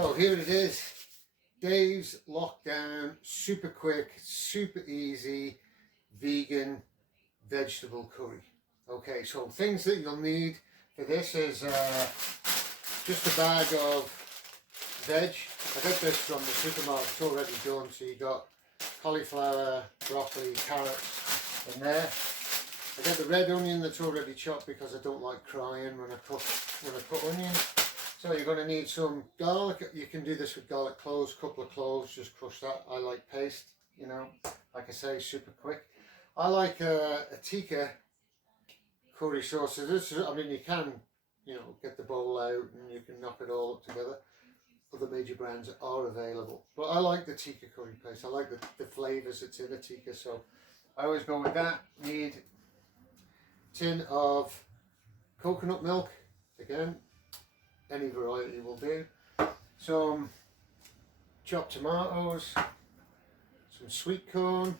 So here it is, Dave's Lockdown, super quick, super easy, vegan vegetable curry. Okay, so things that you'll need for this is just a bag of veg. I got this from the supermarket, it's already done, so you got cauliflower, broccoli, carrots in there. I got the red onion that's already chopped because I don't like crying when I put onion. So you're going to need some garlic. You can do this with garlic cloves, couple of cloves, just crush that. I like paste, you know, like I say, super quick. I like a tikka curry sauce. So this is, I mean, you can, you know, get the bowl out and you can knock it all up together. Other major brands are available. But I like the tikka curry paste. I like the flavours that's in a tikka. So I always go with that. Need a tin of coconut milk, again. Any variety will do. Some chopped tomatoes, some sweet corn,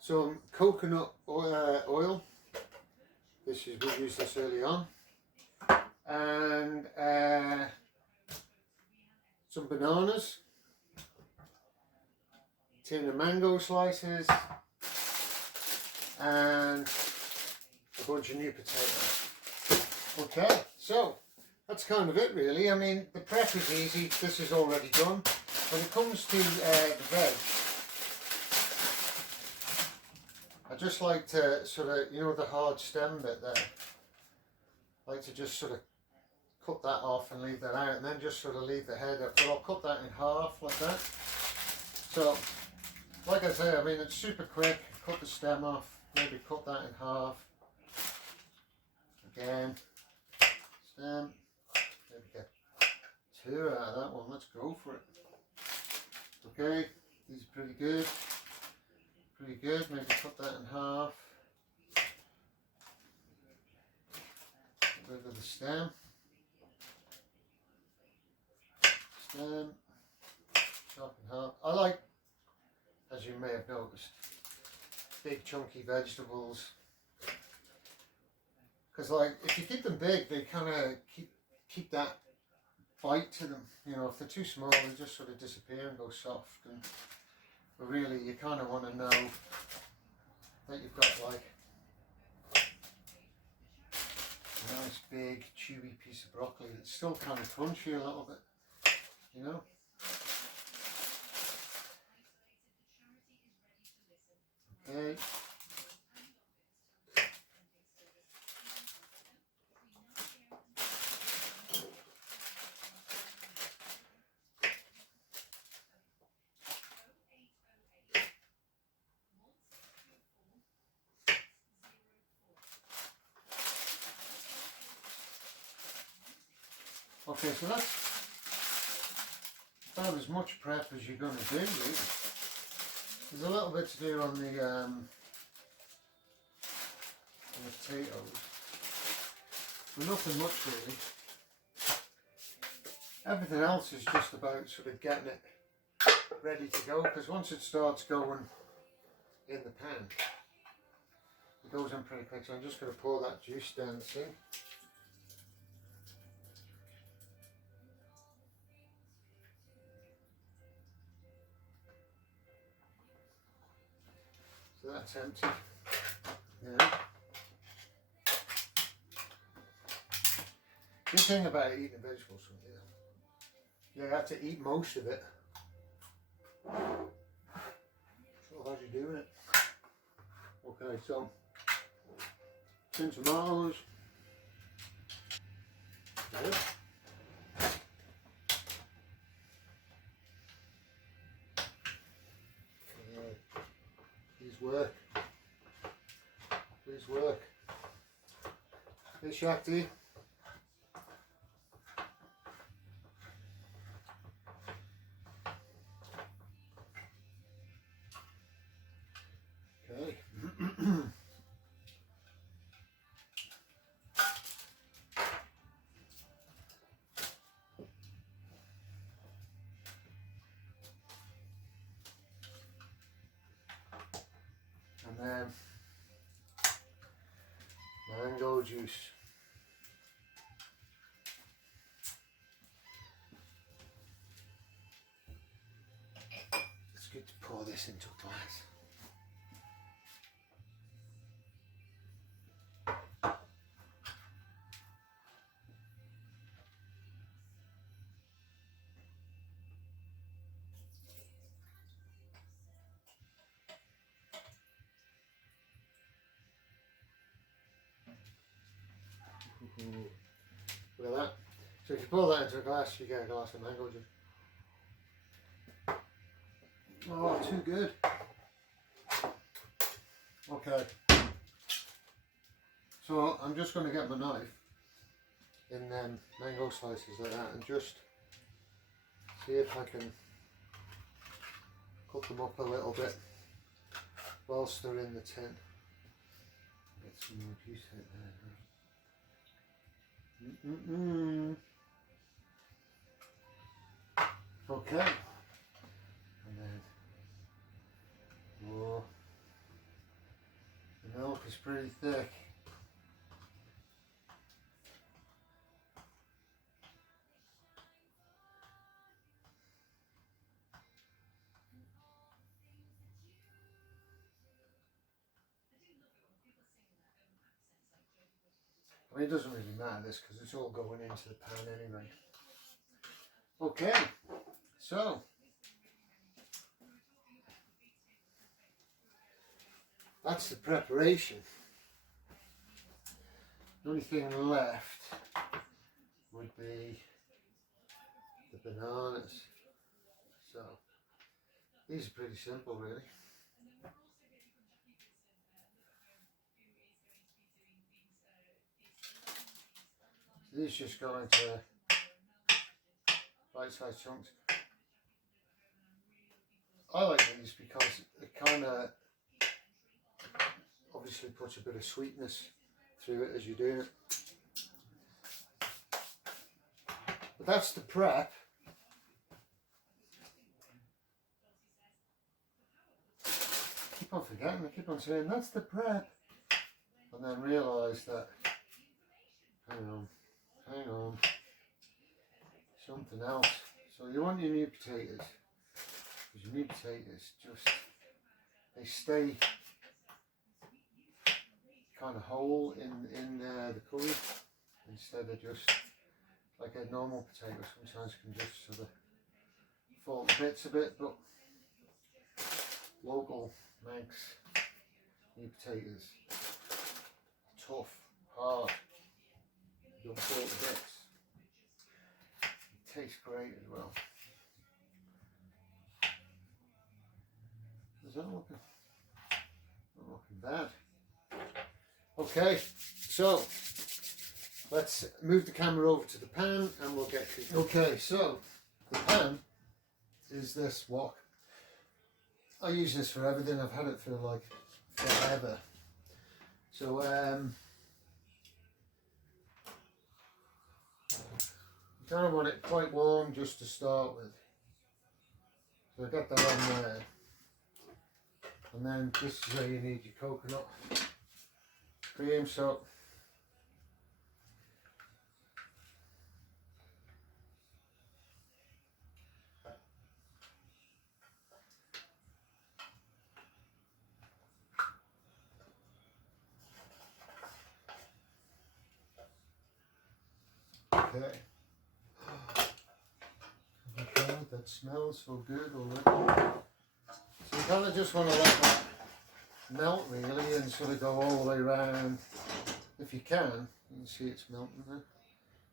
some coconut oil. We used this early on, and some bananas, tin of mango slices, and a bunch of new potatoes. Okay, so that's kind of it really. I mean, the prep is easy. This is already done. When it comes to the veg, I just like to sort of, you know, the hard stem bit there. I like to just sort of cut that off and leave that out, and then just sort of leave the head up. But I'll cut that in half like that. So, like I say, I mean, it's super quick. Cut the stem off, maybe cut that in half. Again. Maybe get 2 out of that one. Let's go for it. Okay, these are pretty good. Pretty good. Maybe cut that in half. Get rid of the stem. Stem. Chop in half. I like, as you may have noticed, big chunky vegetables. Because, like, if you keep them big, they kind of keep that bite to them. You know, if they're too small, they just sort of disappear and go soft. But really, you kind of want to know that you've got, like, a nice big chewy piece of broccoli that's still kind of crunchy a little bit, you know. Okay. Okay, so that's about as much prep as you're going to do, really. There's a little bit to do on the potatoes, but nothing much really. Everything else is just about sort of getting it ready to go, because once it starts going in the pan, it goes in pretty quick. So I'm just going to pour that juice down the sink. So that's empty. Yeah. Good thing about eating vegetables from here, you have to eat most of it. So as you're doing it. Okay, so tin tomatoes. Good. Please work. Please work. Hey Shakti. Okay. And then mango juice. good to pour this into a glass. Look at that. So if you pour that into a glass, you get a glass of mango juice. Oh, too good. Okay. So I'm just going to get my knife in mango slices like that and just see if I can cut them up a little bit whilst they're in the tin. Get some more juice out there. Okay. And then, whoa, the milk is pretty thick. I mean, it doesn't really matter this because it's all going into the pan anyway. Okay, so that's the preparation. The only thing left would be the bananas. So these are pretty simple, really. So these just go into bite-sized chunks. I like these because it kind of obviously puts a bit of sweetness through it as you're doing it. But that's the prep. I keep on forgetting, I keep on saying that's the prep, and then realise that, hang on, something else. So you want your new potatoes, because your new potatoes just, they stay kind of whole in the curry, instead of just like a normal potato sometimes can just sort of fall to bits a bit, but local makes new potatoes tough, hard, don't fall to bits. It tastes great as well. Is that looking? Not looking bad. Okay, so let's move the camera over to the pan and we'll get to it. Okay, so the pan is this wok. I use this for everything. I've had it for like forever. So you kind of want it quite warm just to start with. So I got that on there. And then this is where you need your coconut cream. So okay. Okay, that smells so good already. So you kind of just want to let that melt really and sort of go all the way around. If you can see it's melting there.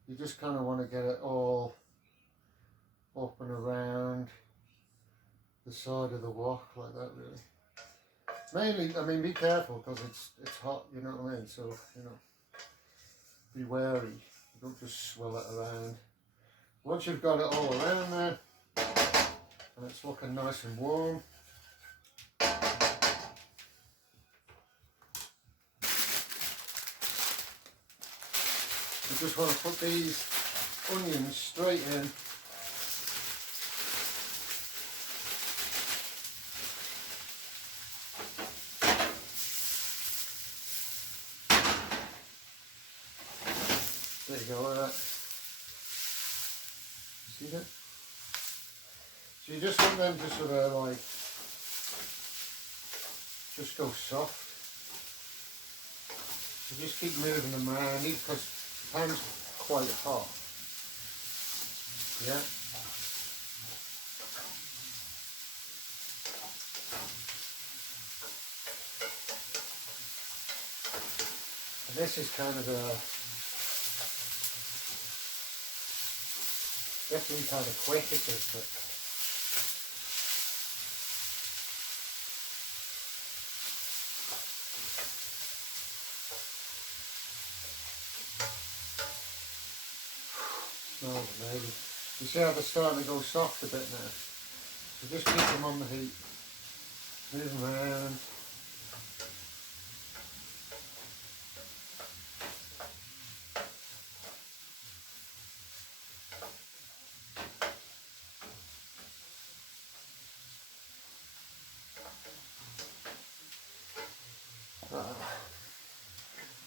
You just kind of want to get it all up and around the side of the wok like that really. Mainly, I mean, be careful because it's hot, you know what I mean, so, you know, be wary, don't just swirl it around. Once you've got it all around there and it's looking nice and warm, you just want to put these onions straight in. There you go, like that. See that? So you just want them to sort of like just go soft. So just keep moving them around because the pan's quite hot. Yeah. And this is kind of a definitely kind of quick at this, but smells amazing. You see how they're starting to go soft a bit now? So just keep them on the heat. Move them around.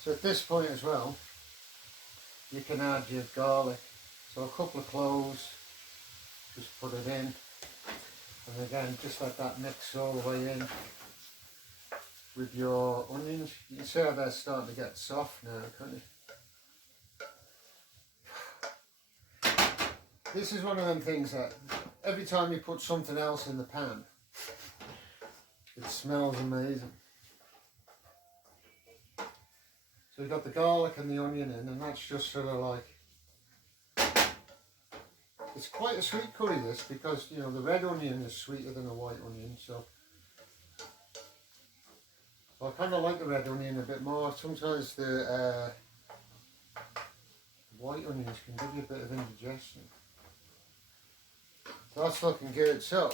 So at this point as well, you can add your garlic. So a couple of cloves, just put it in. And again, just let that mix all the way in with your onions. You can see how they're starting to get soft now, can't you? This is one of them things that every time you put something else in the pan, it smells amazing. So you've got the garlic and the onion in, and that's just sort of like, it's quite a sweet curry this, because you know the red onion is sweeter than a white onion, so I kind of like the red onion a bit more. Sometimes the white onions can give you a bit of indigestion. So that's looking good. So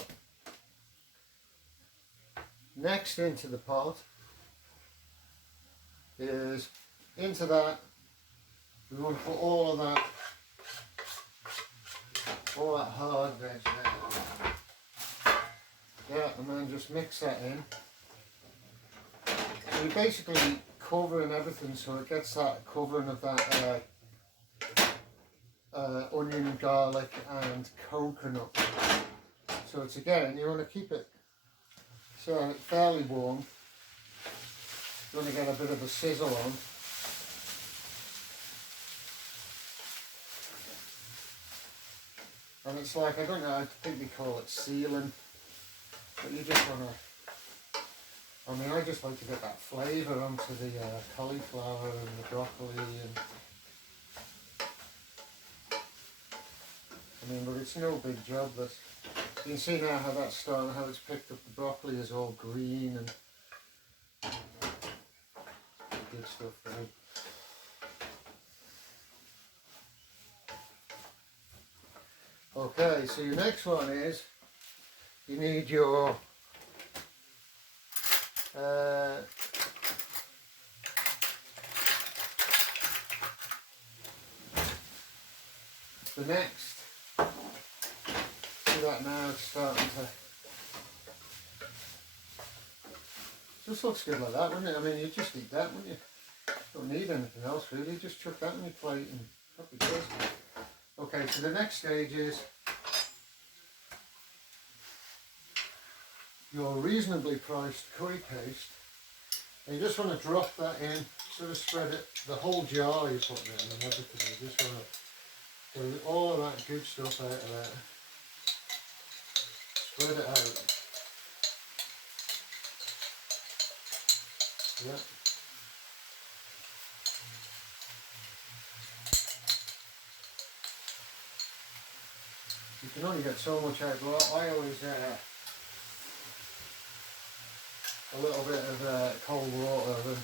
next into the pot is, into that we want to put all of that, all that hard veg there. Yeah, and then just mix that in. So you're basically covering everything so it gets that covering of that onion, garlic and coconut. So it's, again, you want to keep it so fairly warm. You want to get a bit of a sizzle on. And it's like, I don't know, I think they call it sealing, but you just want to, I mean, I just like to get that flavour onto the cauliflower and the broccoli, and I mean, but it's no big job. That you can see now how that's starting, how it's picked up. The broccoli is all green and good stuff, right? Okay, so your next one is, you need your the next, see that now it's starting to, just looks good like that, wouldn't it? I mean, you just eat that, wouldn't you? Don't need anything else really, just chuck that on your plate and that'd be good. Okay, so the next stage is your reasonably priced curry paste, and you just want to drop that in, sort of spread it, the whole jar you're putting in and everything. You just want to do all of that good stuff out of there. Spread it out. Yeah. You can only get so much out, but I always a little bit of cold water and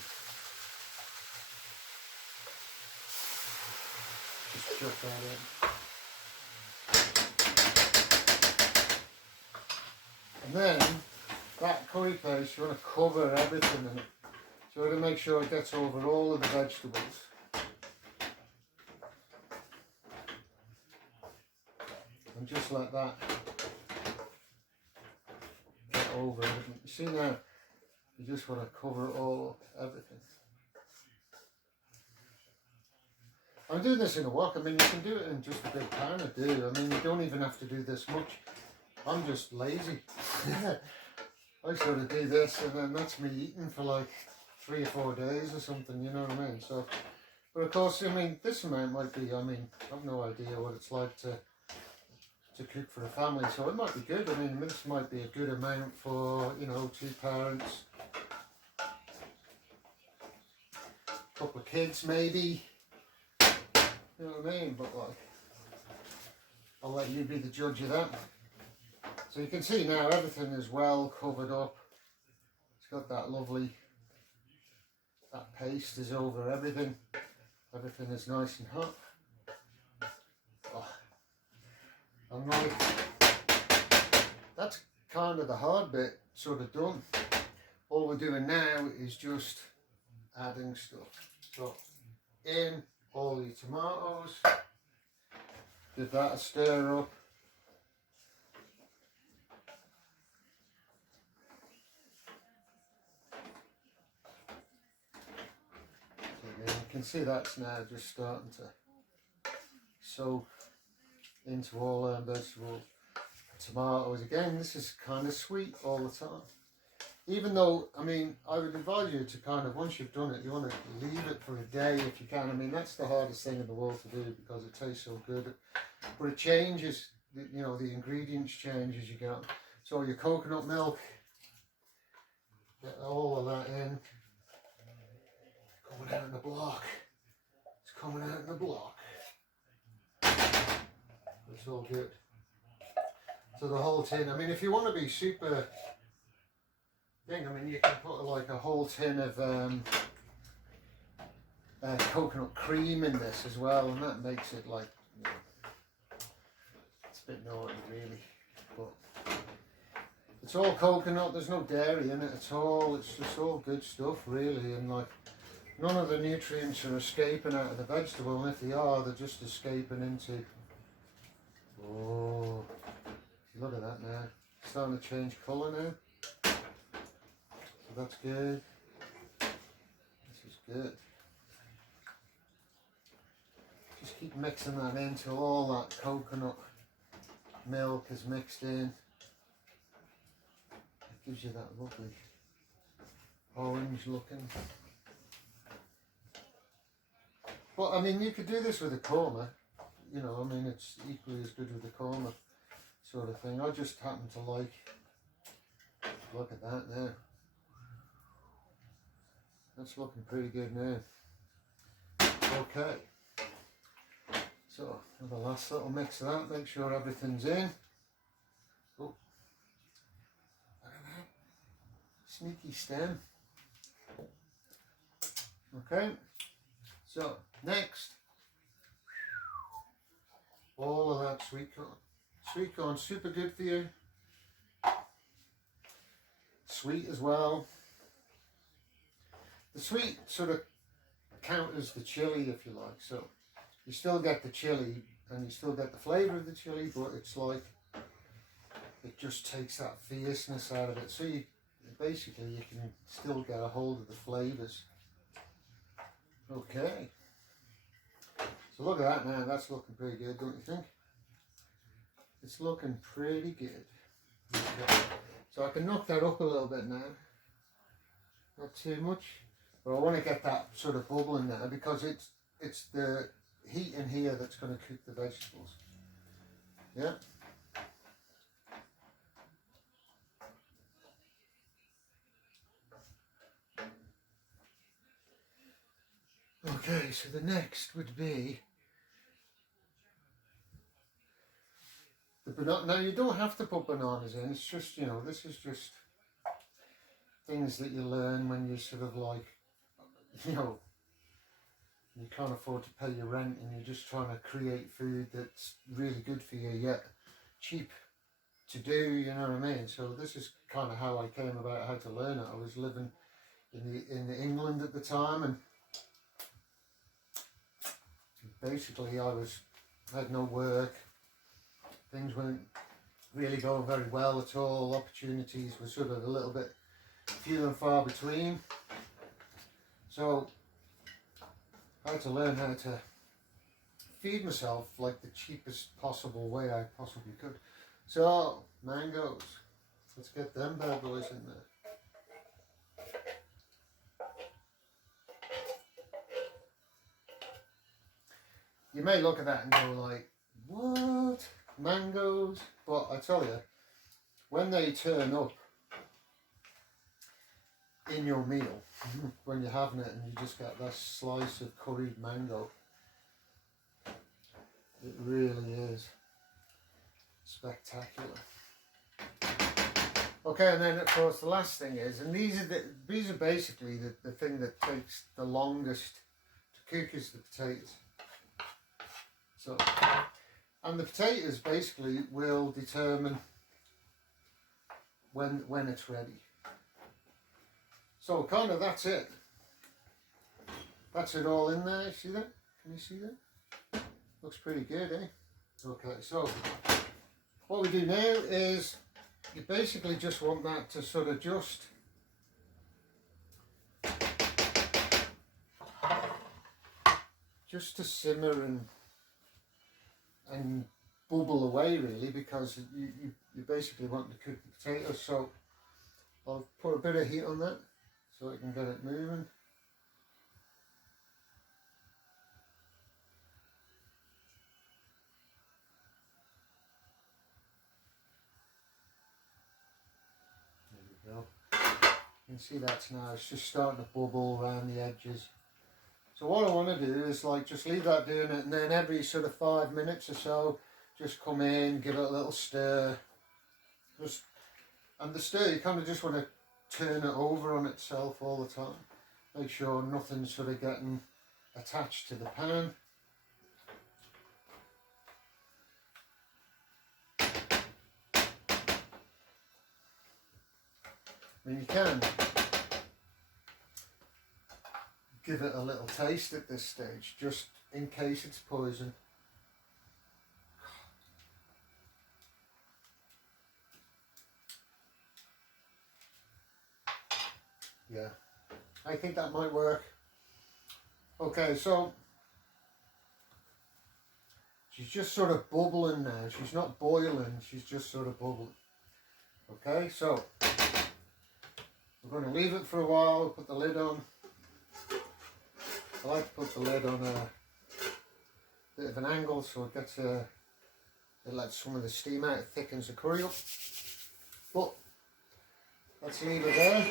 just chuck that in. And then that curry paste, you want to cover everything in it. So you want to make sure it gets over all of the vegetables. And just like that, get over everything. You see now, you just want to cover all, everything. I'm doing this in a wok. I mean, you can do it in just a big pan, I do. I mean, you don't even have to do this much. I'm just lazy. I sort of do this and then that's me eating for like 3 or 4 days or something, you know what I mean? So, but of course, I mean, this amount might be, I mean, I've no idea what it's like to cook for a family, so it might be good. I mean, this might be a good amount for, you know, 2 parents, a couple of kids maybe, you know what I mean? But like, I'll let you be the judge of that. So you can see now everything is well covered up. It's got that lovely, that paste is over everything. Everything is nice and hot. Oh, I'm like, that's kind of the hard bit sort of done. All we're doing now is just adding stuff. So in all your tomatoes, give that a stir up. So you can see that's now just starting to soak into all our vegetables. Tomatoes again, this is kind of sweet all the time. Even though, I mean, I would advise you to kind of, once you've done it, you want to leave it for a day if you can. I mean, that's the hardest thing in the world to do because it tastes so good. But it changes, you know, the ingredients change as you go. So your coconut milk, get all of that in. Coming out in the block. It's coming out in the block. It's all good. So the whole tin, I mean, if you want to be super thing, I mean, you can put like a whole tin of coconut cream in this as well, and that makes it like, you know, it's a bit naughty really, but it's all coconut, there's no dairy in it at all, it's just all good stuff really, and like none of the nutrients are escaping out of the vegetable, and if they are, they're just escaping into, oh, look at that now, it's starting to change colour now. So that's good. This is good. Just keep mixing that in until all that coconut milk is mixed in. It gives you that lovely orange looking. But I mean, you could do this with a korma. You know, I mean, it's equally as good with a korma sort of thing. I just happen to like, look at that now. That's looking pretty good now. Okay. So, the last little mix of that, make sure everything's in. Oh, look at that. Sneaky stem. Okay. So, next, all of that sweet corn. Sweet corn, super good for you. Sweet as well. The sweet sort of counters the chili, if you like. So you still get the chili and you still get the flavour of the chili, but it's like it just takes that fierceness out of it. So you basically you can still get a hold of the flavours. Okay. So look at that now. That's looking pretty good, don't you think? It's looking pretty good. Okay. So I can knock that up a little bit now. Not too much. But I want to get that sort of bubbling now because it's the heat in here that's going to cook the vegetables. Yeah. Okay, so the next would be the banana. Now you don't have to put bananas in. It's just, you know, this is just things that you learn when you sort of like, you know, you can't afford to pay your rent and you're just trying to create food that's really good for you yet cheap to do, you know what I mean? So this is kind of how I came about how to learn it. I was living in England at the time, and basically I had no work. Things weren't really going very well at all. Opportunities were sort of a little bit few and far between. So I had to learn how to feed myself like the cheapest possible way I possibly could. So mangoes, Let's get them bad boys in there. You may look at that and go like, what? Mangoes? But I tell you, when they turn up in your meal, when you're having it and you just get that slice of curried mango, it really is spectacular. Okay, and then of course the last thing is, and these are basically the thing that takes the longest to cook is the potatoes. So, and the potatoes basically will determine when it's ready. So kind of that's it. That's it all in there. See that? Can you see that? Looks pretty good, eh? Okay, so what we do now is you basically just want that to sort of just to simmer and bubble away really, because you basically want to cook the potatoes. So I'll put a bit of heat on that so I can get it moving. There we go. You can see that's now, it's just starting to bubble around the edges. So what I want to do is like just leave that doing it, and then every sort of 5 minutes or so, just come in, give it a little stir. And the stir, you kind of just want to turn it over on itself all the time. Make sure nothing's sort of getting attached to the pan. I mean, you can give it a little taste at this stage, just in case it's poison. Yeah, I think that might work. Okay, so she's just sort of bubbling now. She's not boiling, she's just sort of bubbling. Okay, so we're going to leave it for a while, put the lid on. I like to put the lid on a bit of an angle so it gets it lets some of the steam out, it thickens the curry up. But let's leave it there.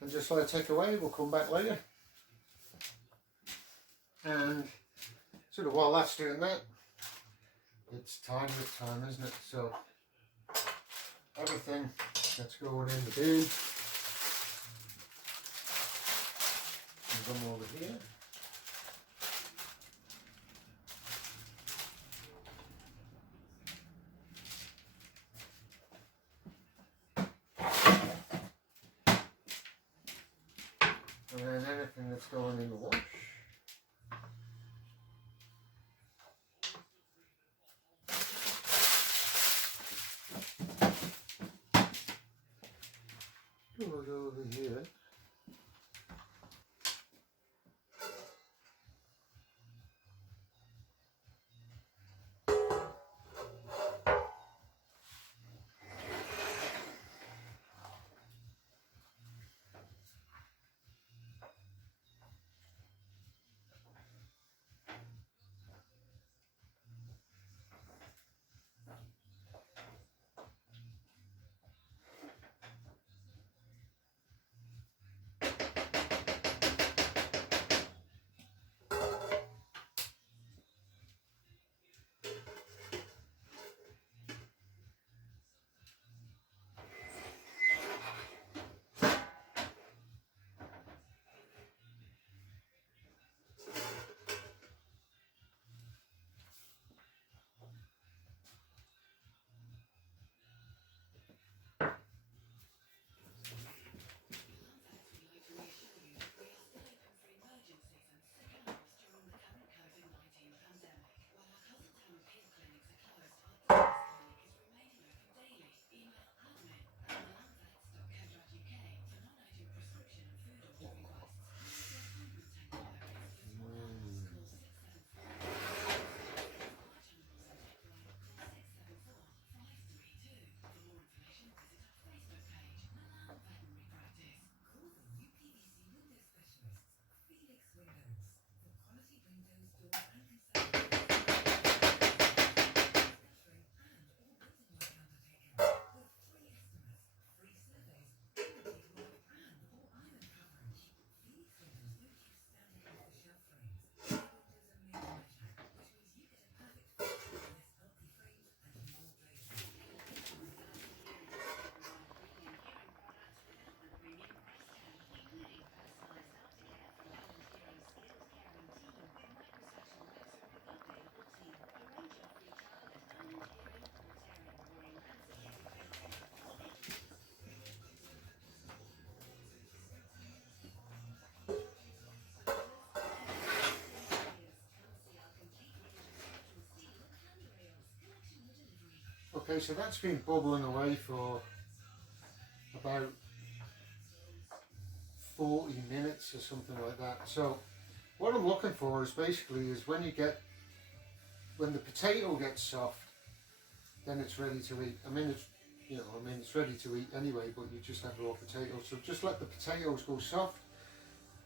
And just let it take away, we'll come back later. And sort of while that's doing that, it's time with time, isn't it? So everything that's going in the bin. Come over here. And then anything that's going in the wash. Goes over here. Okay, so that's been bubbling away for about 40 minutes or something like that. So what I'm looking for is basically is when the potato gets soft, then it's ready to eat. I mean, it's ready to eat anyway, but you just have raw potatoes. So just let the potatoes go soft,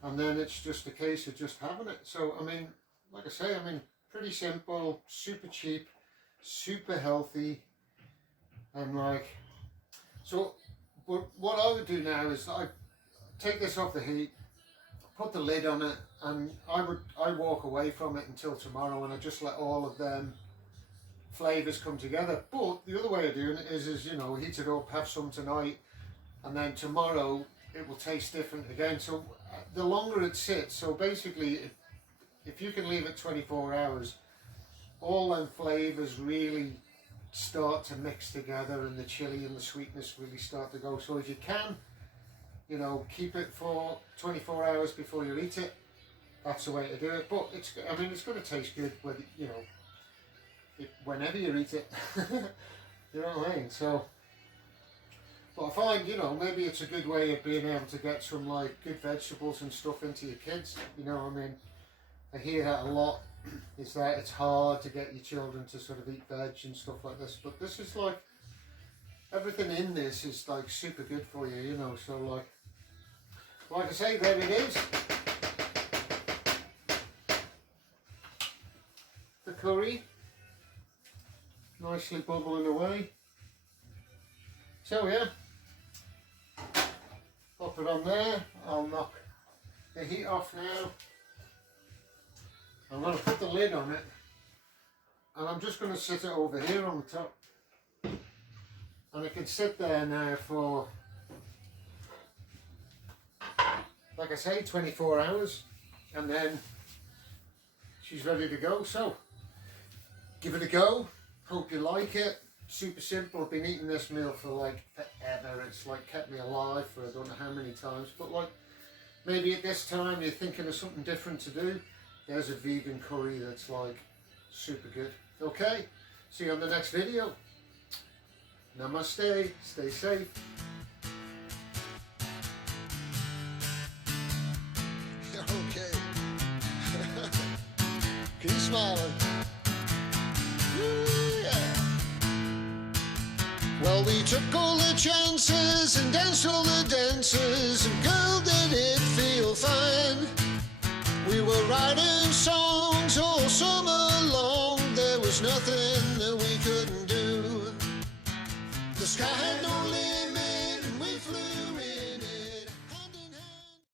and then it's just a case of just having it. So I mean, like I say, I mean, pretty simple, super cheap, super healthy, and like, so, but what I would do now is I take this off the heat, put the lid on it, and I walk away from it until tomorrow, and I just let all of them flavours come together. But the other way of doing it is you know, heat it up, have some tonight, and then tomorrow it will taste different again. So the longer it sits, so basically if you can leave it 24 hours, all them flavours really start to mix together, and the chili and the sweetness really start to go. So if you can, you know, keep it for 24 hours before you eat it, that's the way to do it. But it's, I mean, it's going to taste good whether, you know, whenever you eat it. You know what I mean? So, but I find, you know, maybe it's a good way of being able to get some like good vegetables and stuff into your kids. You know what I mean? I hear that a lot, is that it's hard to get your children to sort of eat veg and stuff like this. But this is like, everything in this is like super good for you, you know. So like I say, there it is. The curry, nicely bubbling away. So yeah, pop it on there. I'll knock the heat off now. I'm going to put the lid on it, and I'm just going to sit it over here on the top, and it can sit there now for, like I say, 24 hours, and then she's ready to go. So give it a go, hope you like it. Super simple. I've been eating this meal for like forever. It's like kept me alive for I don't know how many times, but like maybe at this time you're thinking of something different to do. There's a vegan curry that's like super good. Okay, see you on the next video. Namaste, stay safe. Okay. Keep smiling. Yeah. Well, we took all the chances and danced all the dances, and girl, did it feel fine. We were writing songs all summer long. There was nothing that we couldn't do. The sky had no